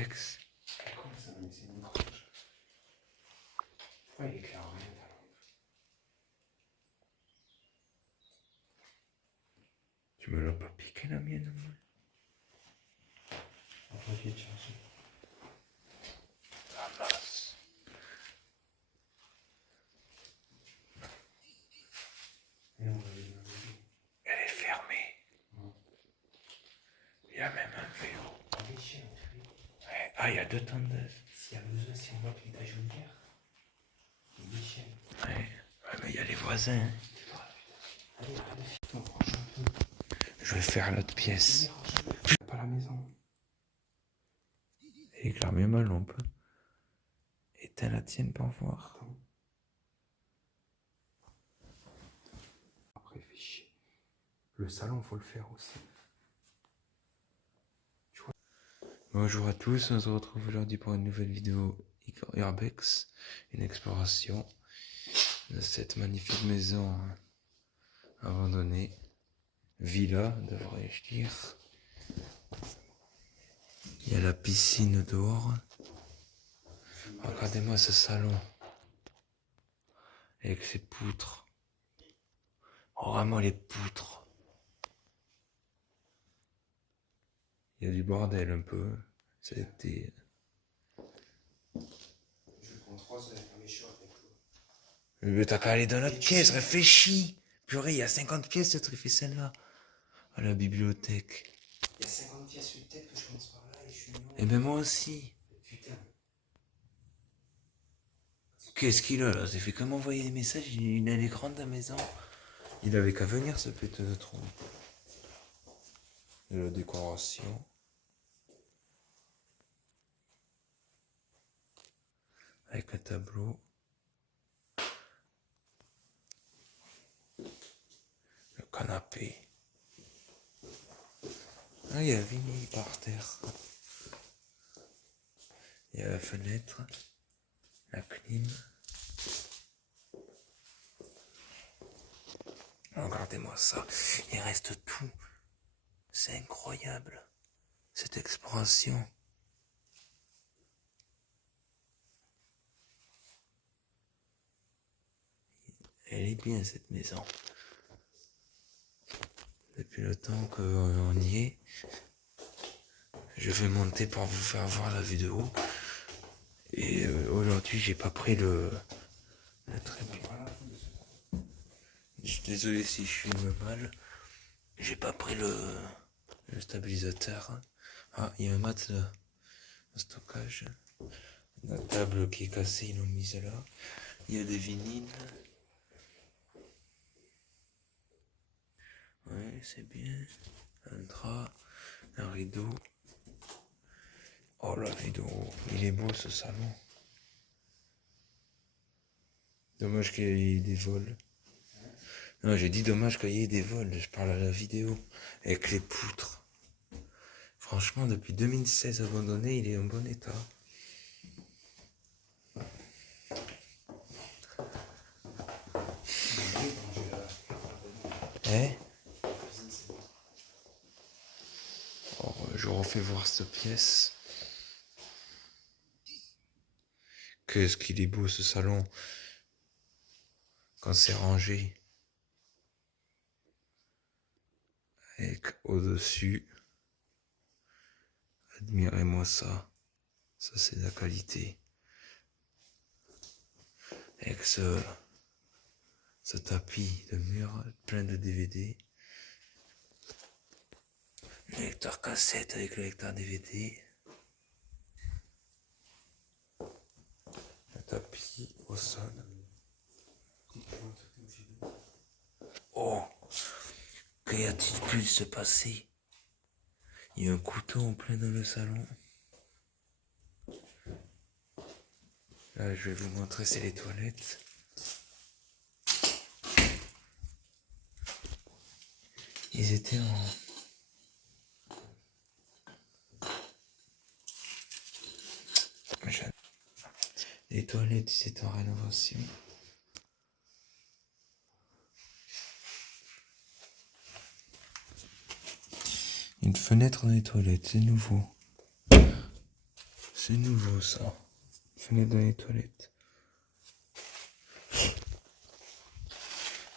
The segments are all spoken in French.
Urbex. C'est quoi ça, mais c'est une branche. Pourquoi il éclaire rien ta lampe? Tu me l'as pas piqué la mienne, moi? Après, je vais te chercher. Ah mince. Et on va aller dans la maison. Elle est fermée. Non. Il y a même un vélo. Allez, chien, Ouais. Ah, il y a 2 tondeuses. s'il y a besoin, si on voit que l'étage est ouvert, il est chien. Ouais. Ouais, mais il y a les voisins. Hein. Allez, allez, ton range un peu. Je vais faire l'autre pièce. Allez, range un peu. Pas la maison. Éclaire mieux ma lampe. Éteins la tienne pour voir. Attends. Après, fais chier. Le salon, faut le faire aussi. Bonjour à tous, on se retrouve aujourd'hui pour une nouvelle vidéo Urbex, une exploration de cette magnifique maison abandonnée, villa devrais-je dire. Il y a la piscine dehors. Regardez-moi ce salon avec ses poutres. Oh, vraiment les poutres. Il y a du bordel un peu. Ça a été... Je prends 3 heures à faire mes choix avec toi. Mais t'as qu'à aller dans notre pièce, réfléchis. Purée, il y a 50 pièces, tu fais celle-là. À la bibliothèque. Il y a 50 pièces, peut-être que je commence par là et je suis non. Et ben moi aussi. Putain. Qu'est-ce qu'il a là? C'est fait comme envoyer des messages, il a l'écran de la maison. Il avait qu'à venir ce péteux de trou. De la décoration. Avec un tableau. Le canapé. Ah, il y a Vinny par terre. Il y a la fenêtre. La clim. Regardez-moi ça. Il reste tout. C'est incroyable. Cette exploration. Elle est bien cette maison. Depuis le temps qu'on y est, je vais monter pour vous faire voir la vidéo. Et aujourd'hui, j'ai pas pris le trépied. Je suis désolé si je filme mal. J'ai pas pris le stabilisateur. Ah, il y a un mat de stockage. La table qui est cassée, ils l'ont mise là. Il y a des vinyles. Ouais, c'est bien. Un drap, un rideau. Oh la vidéo, il est beau ce salon. Dommage qu'il y ait des vols. Non, j'ai dit dommage qu'il y ait des vols, je parle à la vidéo. Avec les poutres. Franchement, depuis 2016 abandonné, il est en bon état. Eh? Oh, je refais voir cette pièce. Qu'est-ce qu'il est beau ce salon. Quand c'est rangé. Avec au-dessus. Admirez-moi ça. Ça c'est de la qualité. Avec ce tapis de mur plein de DVD. Le lecteur cassette avec le lecteur DVD. Le tapis au sol. Oh, qu'y a-t-il pu se passer? Il y a un couteau en plein dans le salon. Là, je vais vous montrer, c'est les toilettes. Ils étaient en... Les toilettes, ils étaient en rénovation. Une fenêtre dans les toilettes, c'est nouveau. C'est nouveau ça. Fenêtre dans les toilettes.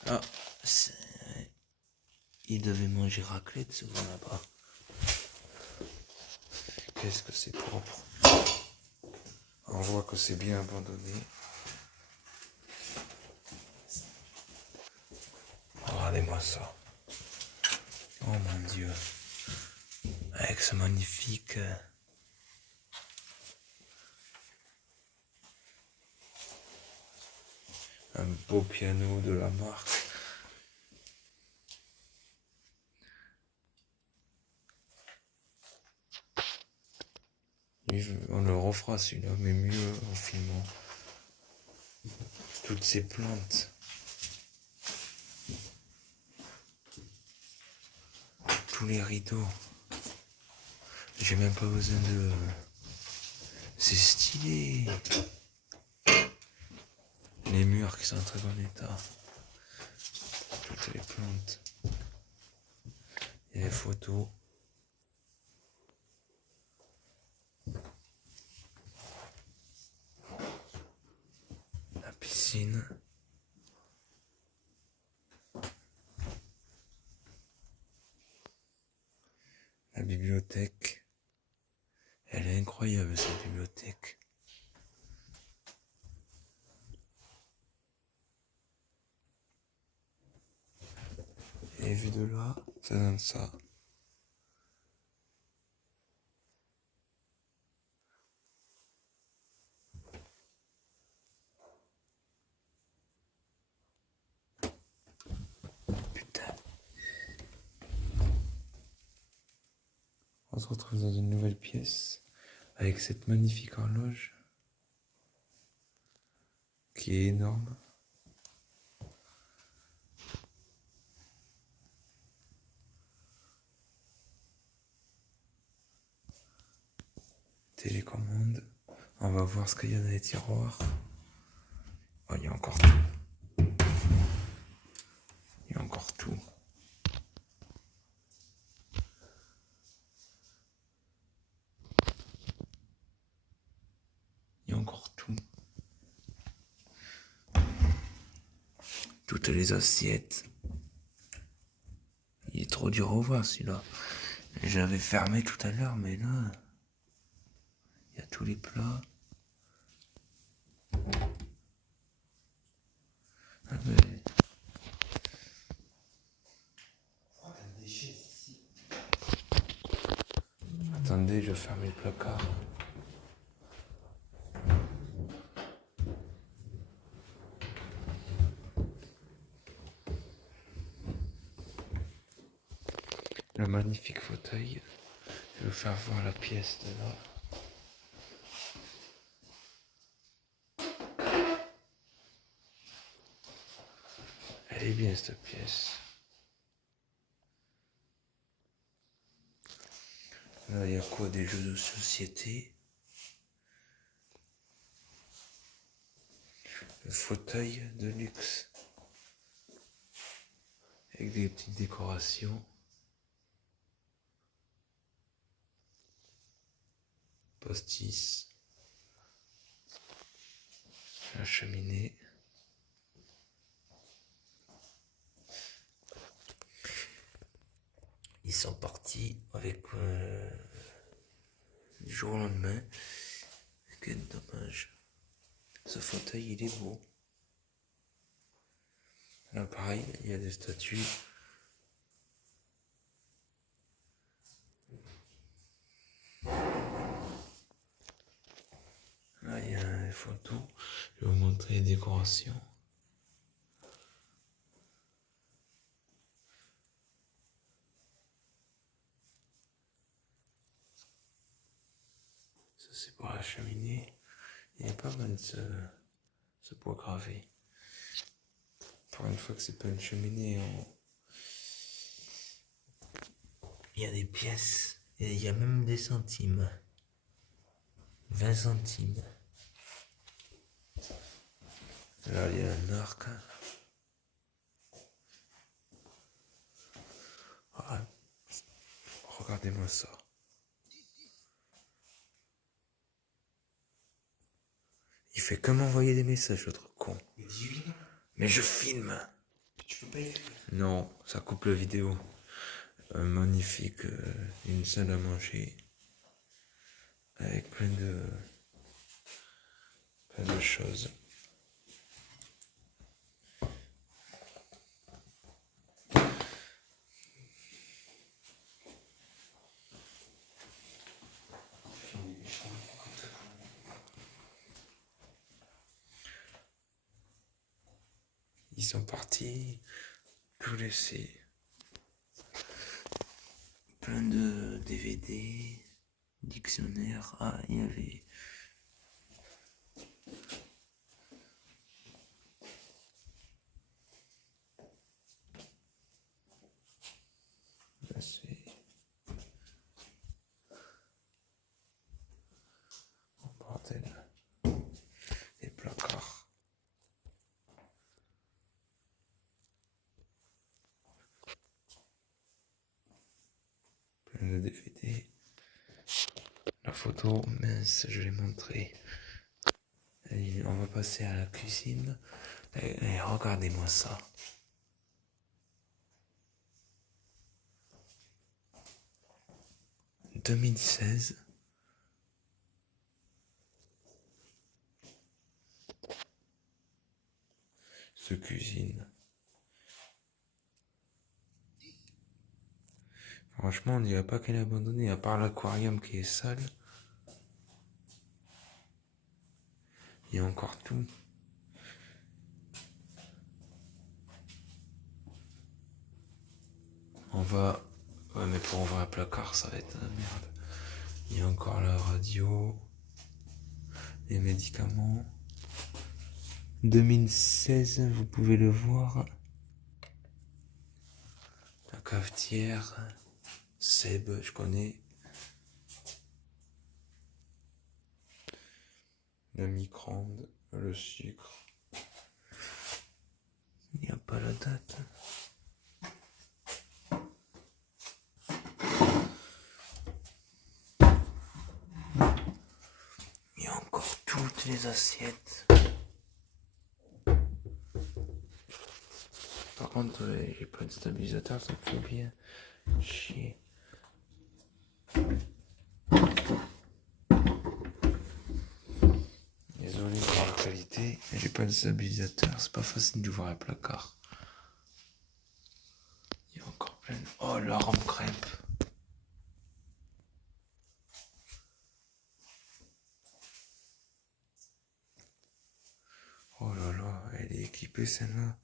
Ah, il devait manger raclette ce gars là-bas. Qu'est-ce que c'est propre. On voit que c'est bien abandonné. Regardez-moi ça. Oh mon Dieu. Avec ce magnifique... un beau piano de la marque. On le refera celui-là, mais mieux en filmant toutes ces plantes. Tous les rideaux. J'ai même pas besoin de... C'est stylé. Les murs qui sont en très bon état. Toutes les plantes. Il y a les photos. La piscine. La bibliothèque. Elle est incroyable cette bibliothèque. Et vu de là, ça donne ça. Putain. On se retrouve dans une nouvelle pièce avec cette magnifique horloge qui est énorme. Télécommande. On va voir ce qu'il y a dans les tiroirs. Oh, il y a encore tout. Il y a encore tout. Il y a encore tout. Toutes les assiettes. Il est trop dur à ouvrir celui-là. J'avais fermé tout à l'heure, mais là, il y a tous les plats. Ah, mais... Attendez, je ferme le placard. Le magnifique fauteuil. Je vais vous faire voir la pièce de là. Elle est bien cette pièce. Là, il y a quoi? Des jeux de société. Le fauteuil de luxe. Avec des petites décorations. Pastis. La cheminée. Ils sont partis avec du jour au lendemain. Quel dommage. Ce fauteuil, il est beau. Là, pareil, il y a des statues. Là, il y a des photos. Je vais vous montrer les décorations. Ça, c'est pour la cheminée. Il est pas mal ce bois gravé. Pour une fois que c'est pas une cheminée, il y a des pièces. Et il y a même des centimes. 20 centimes. Là, il y a un arc. Ah, regardez-moi ça. fais que m'envoyer des messages, autre con. Mais 18 ans. Mais je filme. Tu peux pas y aller. Non, ça coupe la vidéo. Magnifique, une salle à manger. Avec plein de choses. Ils sont partis tout laisser. Plein de DVD, dictionnaire. Ah, il y avait. Là, c'est. Oh, bordel. Les placards. Plein de DVD. La photo, mince, je l'ai montré. Et on va passer à la cuisine. Et regardez-moi ça. En 2016. Ce cuisine. Franchement, on dirait pas qu'elle est abandonnée, à part l'aquarium qui est sale. Il y a encore tout. On va... Ouais, mais pour ouvrir un placard, ça va être la merde. Il y a encore la radio. Les médicaments. 2016, vous pouvez le voir. La cafetière. Seb, je connais. Le micro-ondes, le sucre. Il n'y a pas la date. Il y a encore toutes les assiettes. Par contre, j'ai pas de stabilisateur, ça me fait bien chier. Désolé pour la qualité, j'ai pas de stabilisateur, c'est pas facile d'ouvrir un placard. Il y a encore plein de... Oh, l'arme crêpe. Oh là là, elle est équipée celle-là.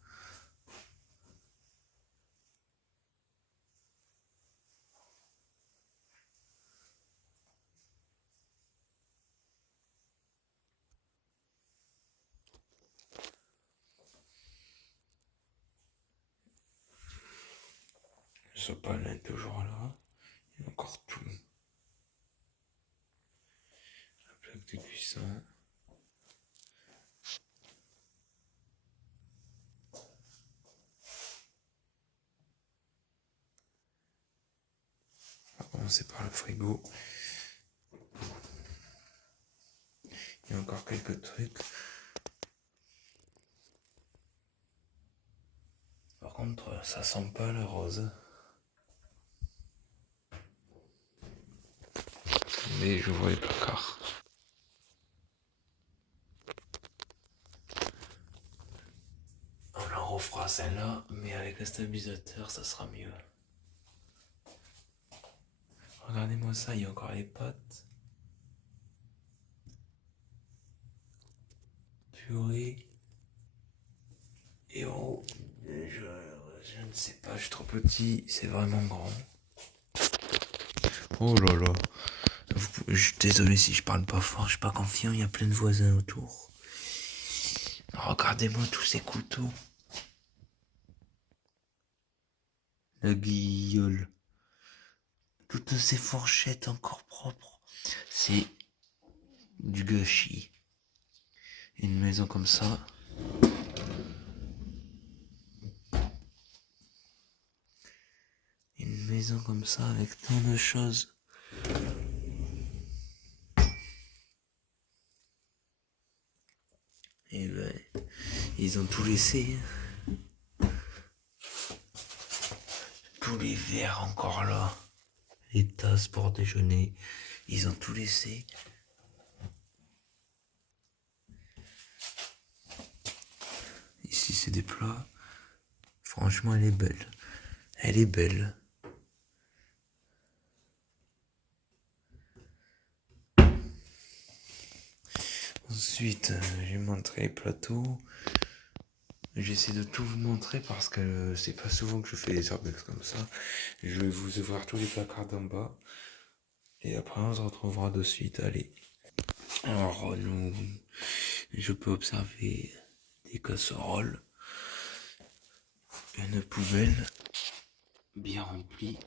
Le sopalin toujours là. Il y a encore tout. La plaque de cuisson. On va commencer par le frigo. Il y a encore quelques trucs. Par contre, ça sent pas le rose. Mais je vois les placards. On leur offrira celle-là, mais avec un stabilisateur, ça sera mieux. Regardez-moi ça, il y a encore les pâtes. Purée. Et oh, je ne sais pas, je suis trop petit, c'est vraiment grand. Oh là là. Je suis désolé si je parle pas fort, je suis pas confiant, il y a plein de voisins autour. Regardez-moi tous ces couteaux. La guillole. Toutes ces fourchettes encore propres. C'est du gâchis. Une maison comme ça. Une maison comme ça avec tant de choses. Et ben, ils ont tout laissé. Tous les verres encore là. Les tasses pour déjeuner. Ils ont tout laissé. Ici c'est des plats. Franchement elle est belle. Elle est belle. Ensuite, j'ai montré les plateaux. J'essaie de tout vous montrer parce que c'est pas souvent que je fais des urbex comme ça. Je vais vous ouvrir tous les placards d'en bas. Et après on se retrouvera de suite. Allez. Alors je peux observer des casseroles. Une poubelle bien remplie.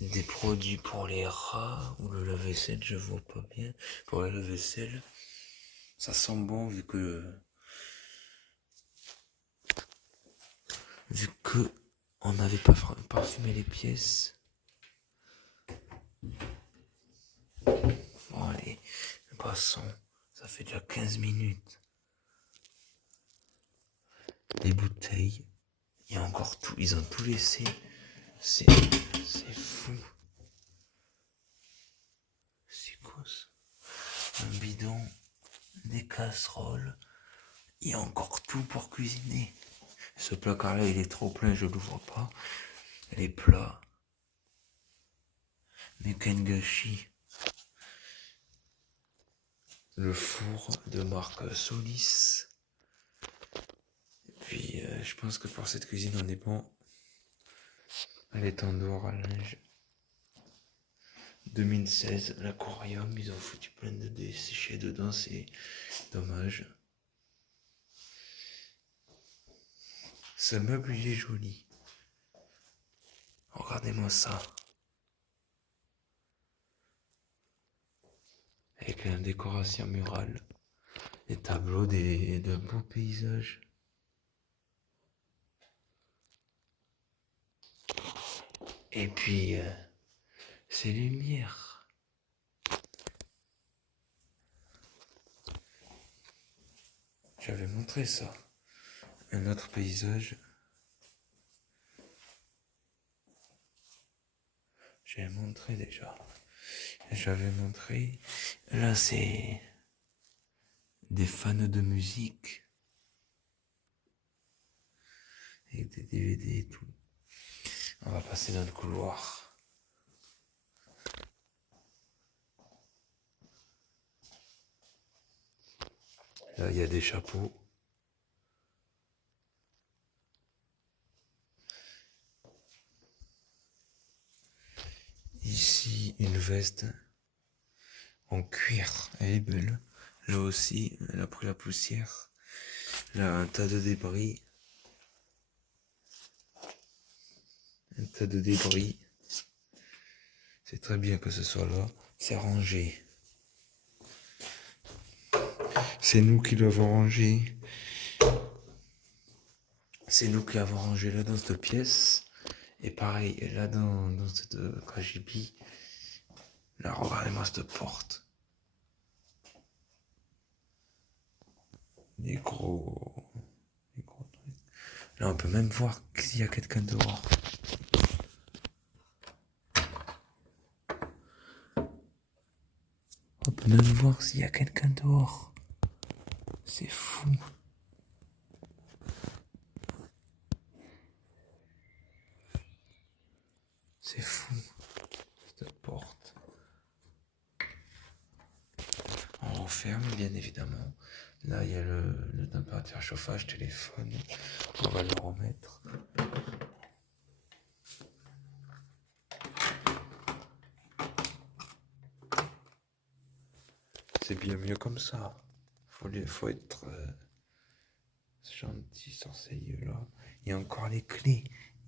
Des produits pour les rats ou le lave-vaisselle, je vois pas bien. Pour le lave-vaisselle, ça sent bon vu que on n'avait pas parfumé les pièces. Bon allez, passons. Ça fait déjà 15 minutes. Les bouteilles, il y a encore tout. Ils ont tout laissé. C'est fou. C'est quoi ça? Un bidon, des casseroles. Il y a encore tout pour cuisiner. Ce placard-là, il est trop plein, je l'ouvre pas. Les plats. Mais quel gâchis. Le four de marque Solis. Et puis, je pense que pour cette cuisine, on est bon. Les tandoors à linge. 2016, l'aquarium, ils ont foutu plein de desséchés dedans, c'est dommage. Ce meuble, il est joli. Regardez-moi ça. Avec la décoration murale. Des tableaux, de beaux paysages. Et puis, ces lumières. J'avais montré ça. Un autre paysage. J'avais montré déjà. J'avais montré. Là, c'est des fans de musique. Avec des DVD et tout. On va passer dans le couloir. Là, il y a des chapeaux. Ici, une veste en cuir. Elle est belle. Là aussi, elle a pris la poussière. Là, un tas de débris. Un tas de débris. C'est très bien que ce soit là. C'est rangé. C'est nous qui l'avons rangé. C'est nous qui l'avons rangé là dans cette pièce. Et pareil, là dans cette KGB. Là, regardez-moi cette porte. Des gros trucs. Là, on peut même voir s'il y a quelqu'un dehors. On peut même voir s'il y a quelqu'un dehors. C'est fou. C'est fou. Cette porte. On referme, bien évidemment. Là, il y a le température chauffage, téléphone. On va le remettre. C'est bien mieux comme ça. Faut être gentil sur ces lieux-là. Il y a encore les clés.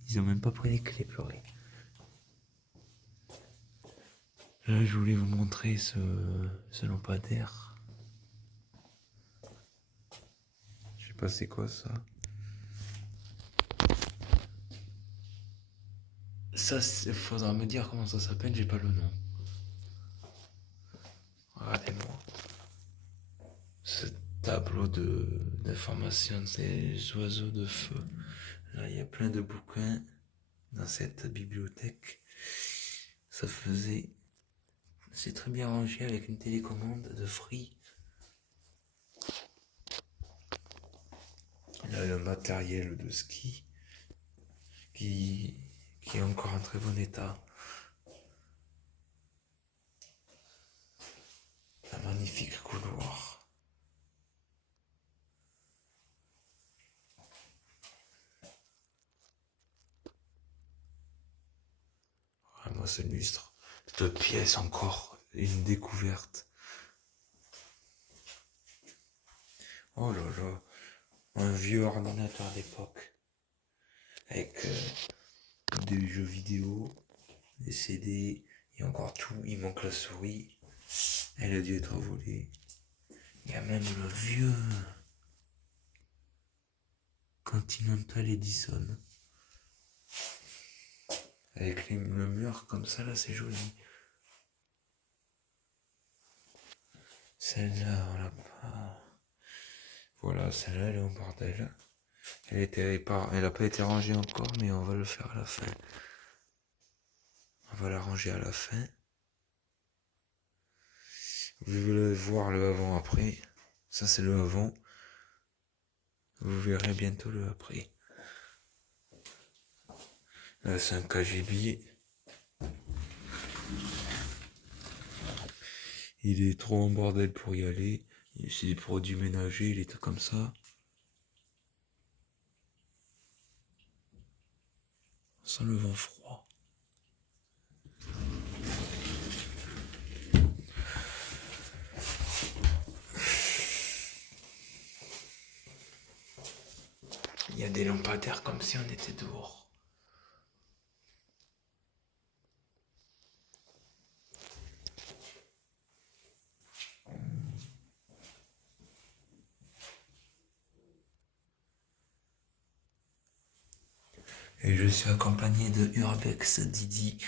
Ils ont même pas pris les clés, pleurer. Là, je voulais vous montrer ce lampadaire. Je sais pas c'est quoi ça. Ça, faudra me dire comment ça s'appelle, j'ai pas le nom. Regardez-moi. tableau d'information des oiseaux de feu. Là, il y a plein de bouquins dans cette bibliothèque. C'est très bien rangé avec une télécommande de Free. Là, le matériel de ski qui est encore en très bon état. Un magnifique couloir. Vraiment, ce lustre. Cette pièce encore, une découverte. Oh là là, un vieux ordinateur d'époque. Avec des jeux vidéo, des CD, et encore tout. Il manque la souris. Elle a dû être volée. Il y a même le vieux Continental Edison. Avec le mur comme ça, là, c'est joli. Celle-là, on l'a pas. Voilà, celle-là, elle est au bordel. Elle a pas été rangée encore, mais on va le faire à la fin. On va la ranger à la fin. Vous voulez voir le avant-après. Ça, c'est le avant. Vous verrez bientôt le après. Là, c'est un KGB. Il est trop en bordel pour y aller. C'est des produits ménagers, les trucs comme ça. Sans le vent froid. Il y a des lampadaires comme si on était dehors. Et je suis accompagné de Urbex Didi.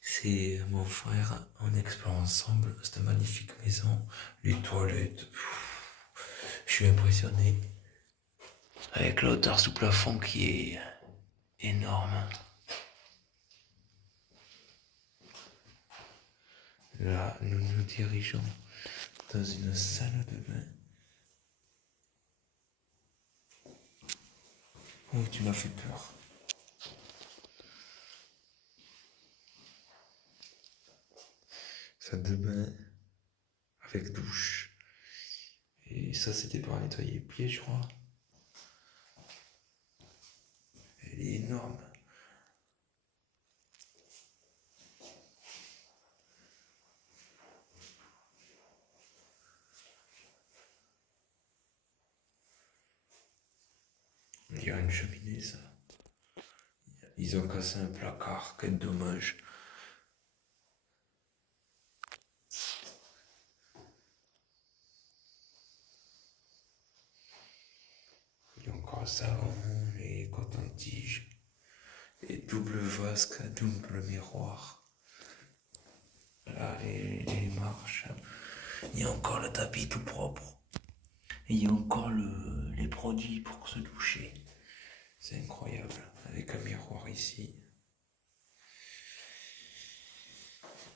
C'est mon frère. On explore ensemble cette magnifique maison. Les toilettes. Je suis impressionné. Avec la hauteur sous plafond qui est énorme. Là, nous nous dirigeons dans une salle de bain. Oh, tu m'as fait peur. Salle de bain avec douche. Et ça, c'était pour nettoyer les pieds, je crois. Elle est énorme. Il y a une cheminée, ça. Ils ont cassé un placard, quel dommage. Il y a encore le savon, les cotons-tiges, les doubles vasques à double miroir. Là, les marches. Il y a encore le tapis tout propre. Et il y a encore les produits pour se doucher. C'est incroyable, avec un miroir ici.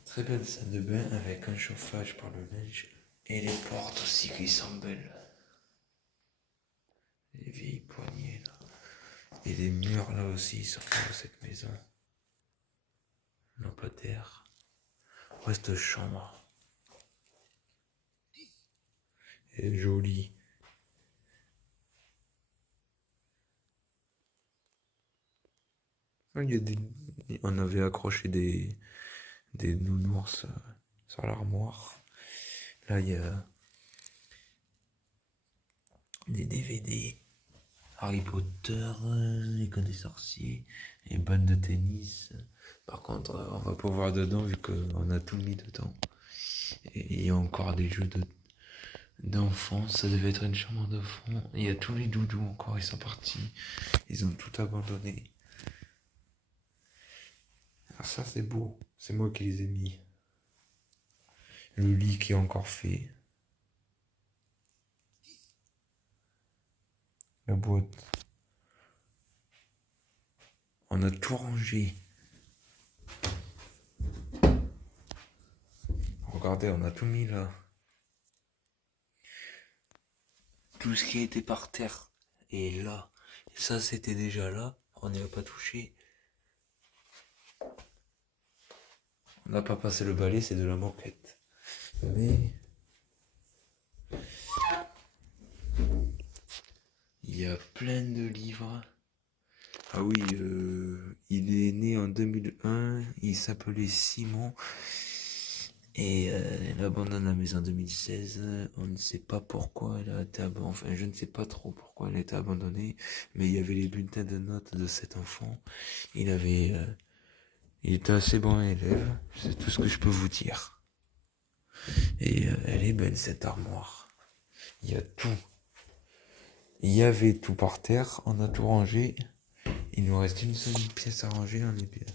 Très belle salle de bain avec un chauffage par le neige. Et les portes aussi qui sont belles. Les vieilles poignées là. Et les murs là aussi sont dans cette maison. Lampadaire. Reste chambre. Elle est jolie. On avait accroché des nounours sur l'armoire. Là, il y a des DVD. Harry Potter, l'école des sorciers, les balles de tennis. Par contre, on va pas voir dedans vu qu'on a tout mis dedans. Et il y a encore des jeux d'enfants. Ça devait être une chambre d'enfants. Il y a tous les doudous encore, ils sont partis. Ils ont tout abandonné. Alors ça, c'est beau. C'est moi qui les ai mis. Le lit qui est encore fait. la boîte. On a tout rangé. Regardez, on a tout mis là. Tout ce qui était par terre est là. Et ça, c'était déjà là. On n'y a pas touché. On n'a pas passé le balai, c'est de la moquette. Mais il y a plein de livres. Ah oui, il est né en 2001. Il s'appelait Simon. Et elle abandonne la maison en 2016. On ne sait pas pourquoi elle a été abandonnée. Enfin, je ne sais pas trop pourquoi elle a été abandonnée. Mais il y avait les bulletins de notes de cet enfant. Il était assez bon élève. C'est tout ce que je peux vous dire. Et elle est belle cette armoire. Il y a tout. Il y avait tout par terre. On a tout rangé. Il nous reste une seule pièce à ranger. On est bien.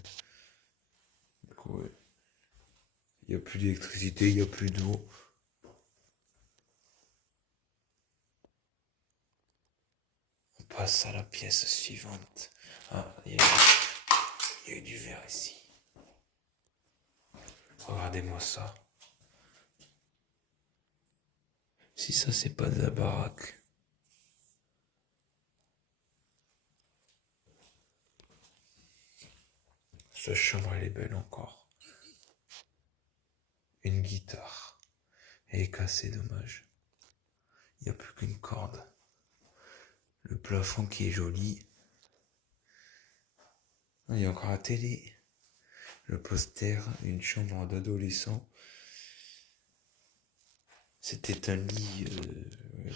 Du coup, ouais. Il n'y a plus d'électricité, il n'y a plus d'eau. On passe à la pièce suivante. Ah, il y a eu du verre ici. Regardez-moi ça. Si ça, c'est pas de la baraque. Cette chambre, elle est belle encore. Une guitare. Elle est cassée, dommage. Il n'y a plus qu'une corde. Le plafond qui est joli. Il y a encore la télé. Le poster, une chambre d'adolescent. C'était un lit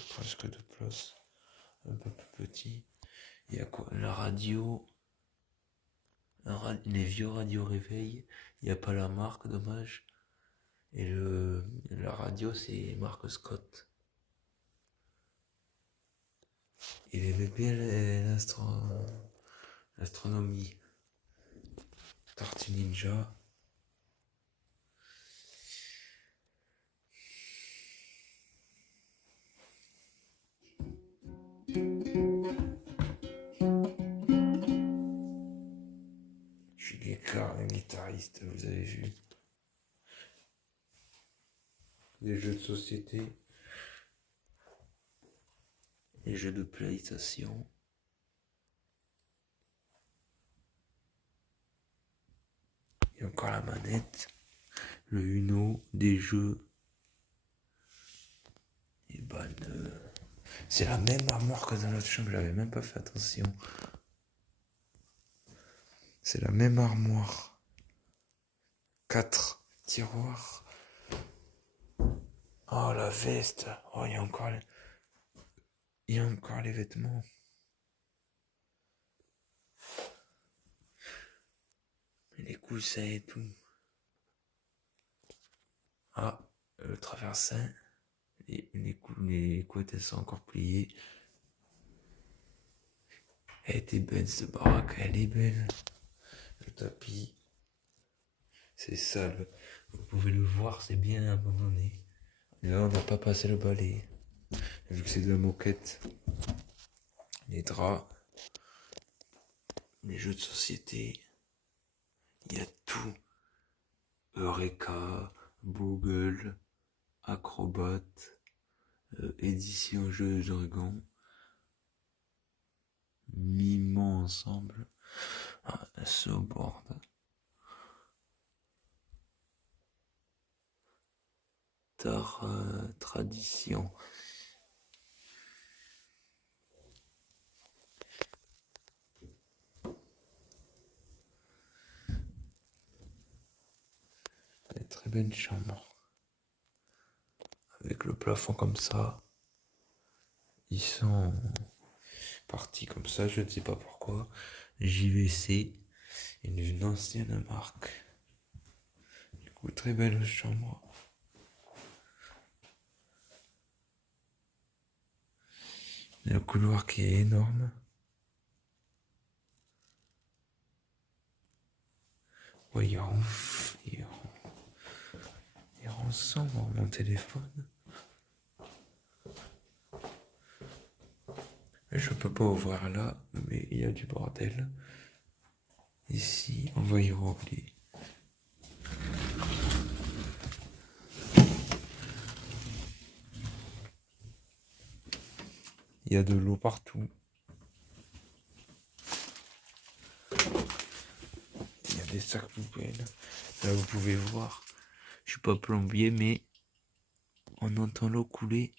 presque de place. Un peu plus petit. Il y a quoi? La radio. Les vieux radios réveil. Il n'y a pas la marque, dommage. Et la radio, c'est marque Scott. Il aimait bien l'astronomie. Tortue Ninja. Je suis Guécard, un guitariste, vous avez vu. Des jeux de société. Les jeux de PlayStation. Il y a encore la manette. Le Uno, des jeux. Et ben, c'est la même armoire que dans notre chambre, j'avais même pas fait attention. C'est la même armoire. 4 tiroirs. Oh, la veste. Oh, il y a encore les vêtements. Et les coussins et tout. Ah, le traversin. Les couettes, elles sont encore pliées. Elle était belle, cette baraque. Elle est belle. Le tapis. C'est sale. Vous pouvez le voir, c'est bien abandonné. Et là, on n'a pas passé le balai. Vu que c'est de la moquette. Les draps. Les jeux de société. Il y a tout. Eureka, Google, Acrobat, édition Jeux Dragon, mimant ensemble, Snowboard, tradition. Une très belle chambre. Avec le plafond comme ça. Ils sont partis comme ça, je ne sais pas pourquoi. JVC, une ancienne marque. Du coup, très belle chambre. Il y a un couloir qui est énorme. Ouais, il rend sombre mon téléphone. Je peux pas ouvrir là, mais il y a du bordel. Ici, on va y rouler. Il y a de l'eau partout. Il y a des sacs poubelles. Là, vous pouvez voir. Je suis pas plombier, mais on entend l'eau couler.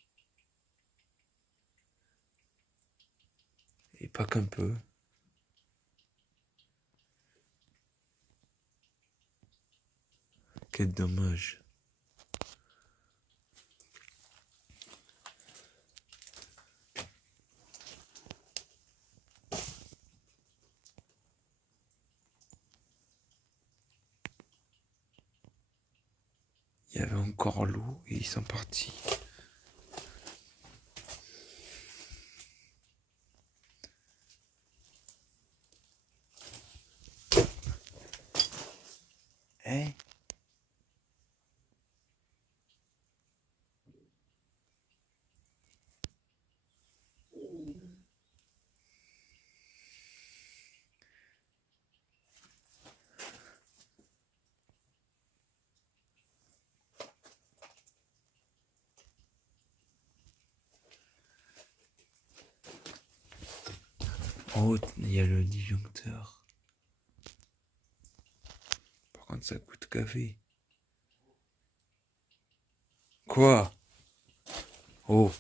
Et pas qu'un peu. Quel dommage. Il y avait encore l'eau et ils sont partis. Hein? En haut, il y a le disjoncteur. Par contre, ça coûte café. Quoi? Oh.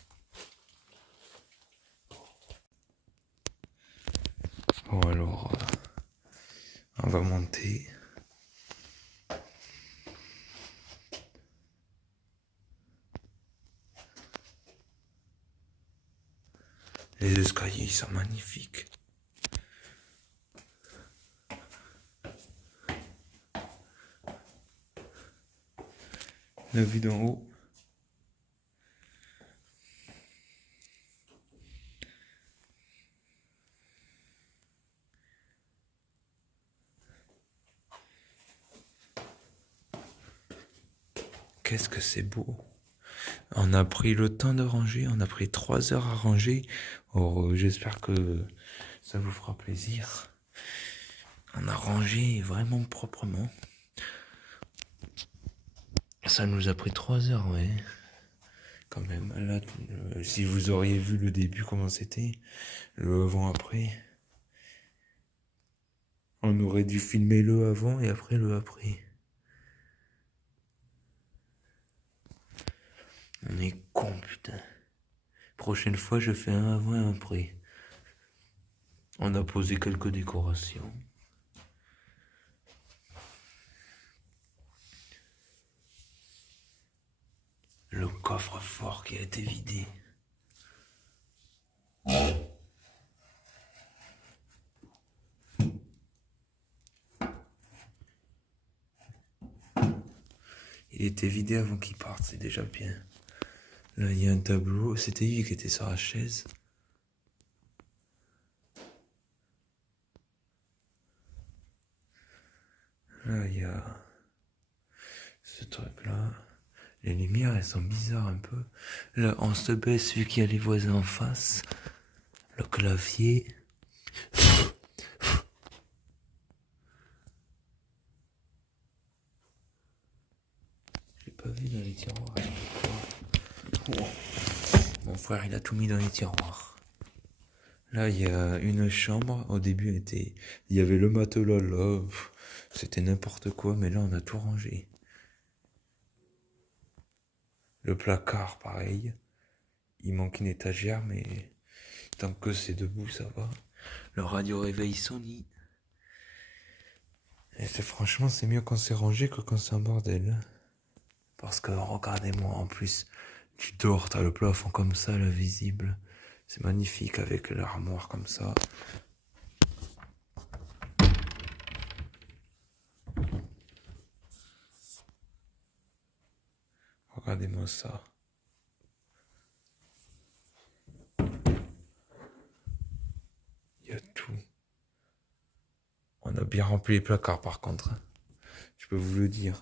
Bon alors, on va monter. Les escaliers ils sont magnifiques. La vue d'en haut. Qu'est-ce que c'est beau. On a pris le temps de ranger, on a pris 3 heures à ranger. Oh, j'espère que ça vous fera plaisir. On a rangé vraiment proprement. Ça nous a pris 3 heures, ouais. Quand même, là, si vous auriez vu le début, comment c'était, le avant-après, on aurait dû filmer le avant et après le après. On est con, putain. Prochaine fois, je fais un avant et un après. On a posé quelques décorations. Le coffre-fort qui a été vidé. Il était vidé avant qu'il parte, c'est déjà bien. Là, il y a un tableau. C'était lui qui était sur la chaise. Là, il y a ce truc-là. Les lumières, elles sont bizarres un peu. Là, on se baisse vu qu'il y a les voisins en face. Le clavier. J'ai pas vu dans les tiroirs. Oh. Mon frère, il a tout mis dans les tiroirs. Là, il y a une chambre. Au début, il y avait le matelas là. C'était n'importe quoi, mais là, on a tout rangé. Le placard, pareil. Il manque une étagère, mais tant que c'est debout, ça va. Le radio réveil Sony. Et franchement, c'est mieux quand c'est rangé que quand c'est un bordel. Parce que regardez-moi, en plus, tu dors, t'as le plafond comme ça, là, visible. C'est magnifique avec l'armoire comme ça. Regardez-moi ça. Il y a tout. On a bien rempli les placards par contre. Je peux vous le dire.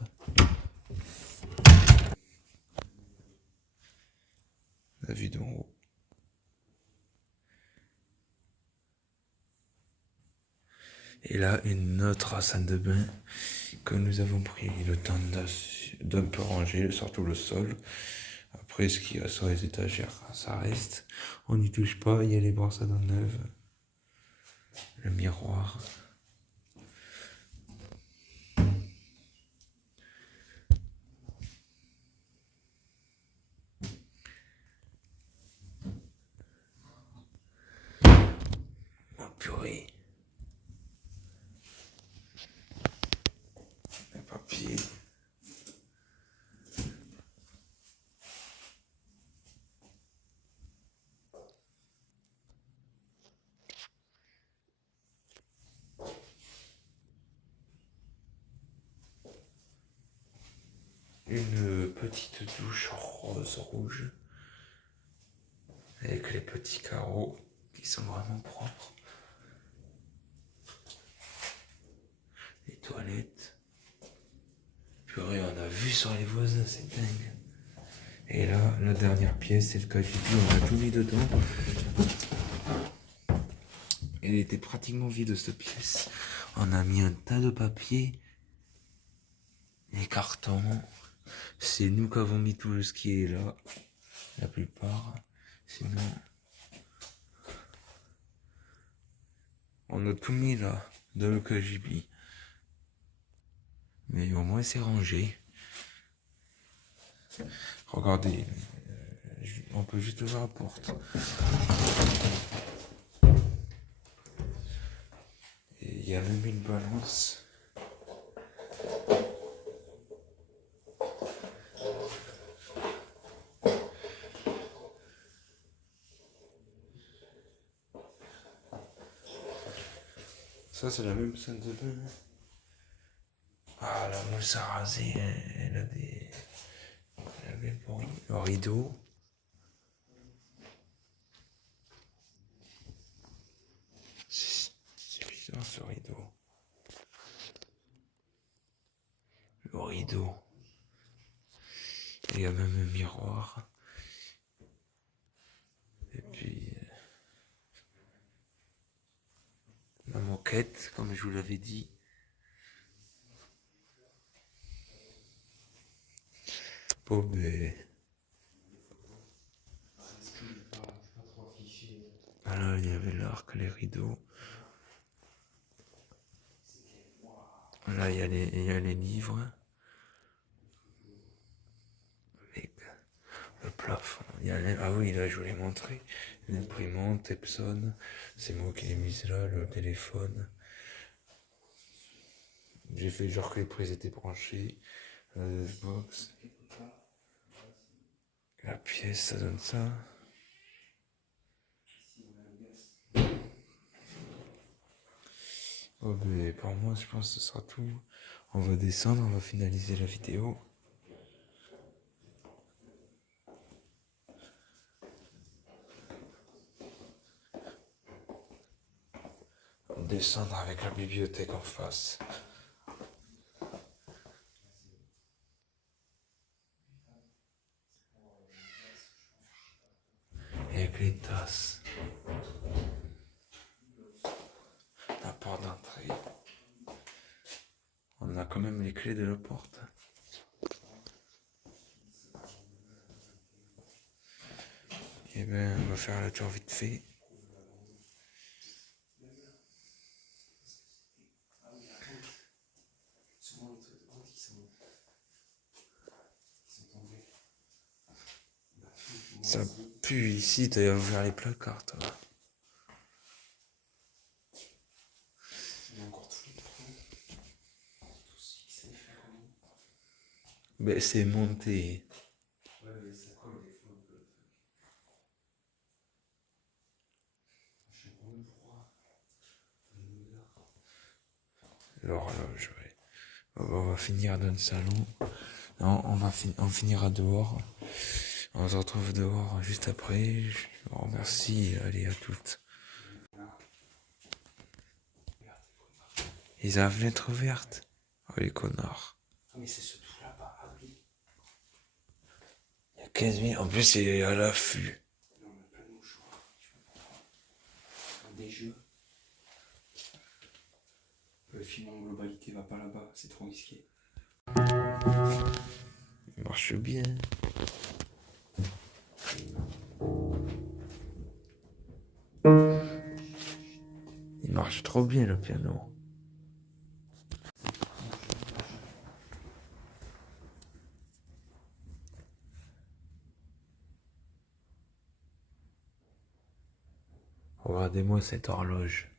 La vue d'en haut. Et là, une autre salle de bain que nous avons pris le temps d'un peu ranger, surtout le sol. Après, ce qu'il y a sur les étagères, ça reste. On n'y touche pas, il y a les brosses à dents neuves, le miroir. Oh purée. Le papier. Une petite douche rose rouge avec les petits carreaux qui sont vraiment propres. Les toilettes. Purée, on a vu sur les voisins, c'est dingue. Et là, la dernière pièce, c'est le KGB, on a tout mis dedans. Elle était pratiquement vide cette pièce. On a mis un tas de papier, des cartons. C'est nous qui avons mis tout ce qui est là, la plupart. Sinon, on a tout mis là, dans le KGB. Mais au moins c'est rangé. Regardez, on peut juste ouvrir la porte. Et il y a même une balance. Ça c'est la même salle de bain. Ah, la mousse à raser, elle a des... Elle a des le rideau. C'est bizarre ce rideau. Le rideau. Il y a même un miroir. Et puis... la moquette, comme je vous l'avais dit. Bon, ben... Voilà, il y avait l'arc, les rideaux. Là, il y a les livres. Avec le plafond. Il y a ah oui, là, je vous l'ai montré. L'imprimante, Epson. C'est moi qui l'ai mise là, le téléphone. J'ai fait genre que les prises étaient branchées. La Xbox. La pièce, ça donne ça. Oh, ben, pour moi, je pense que ce sera tout. On va descendre, on va finaliser la vidéo. Descendre avec la bibliothèque en face. Et avec les tasses. La porte d'entrée. On a quand même les clés de la porte. Et ben, on va faire la tour vite fait. Ça pue ici, t'as ouvert les placards, toi. Ben, c'est monté. L'horloge, ouais. On va finir dans le salon. Non, on finira dehors. On se retrouve dehors juste après. Je vous remercie. Allez, à toutes. Ils ont la fenêtre ouverte. Oh, les connards. Ah, mais c'est ce tout là-bas, ah oui. Il y a 15 000. En plus, il est à l'affût. Non, on a plein de mouchoirs. Des jeux. Le film en globalité va pas là-bas, c'est trop risqué. Il marche bien. Il marche trop bien le piano. Regardez-moi cette horloge.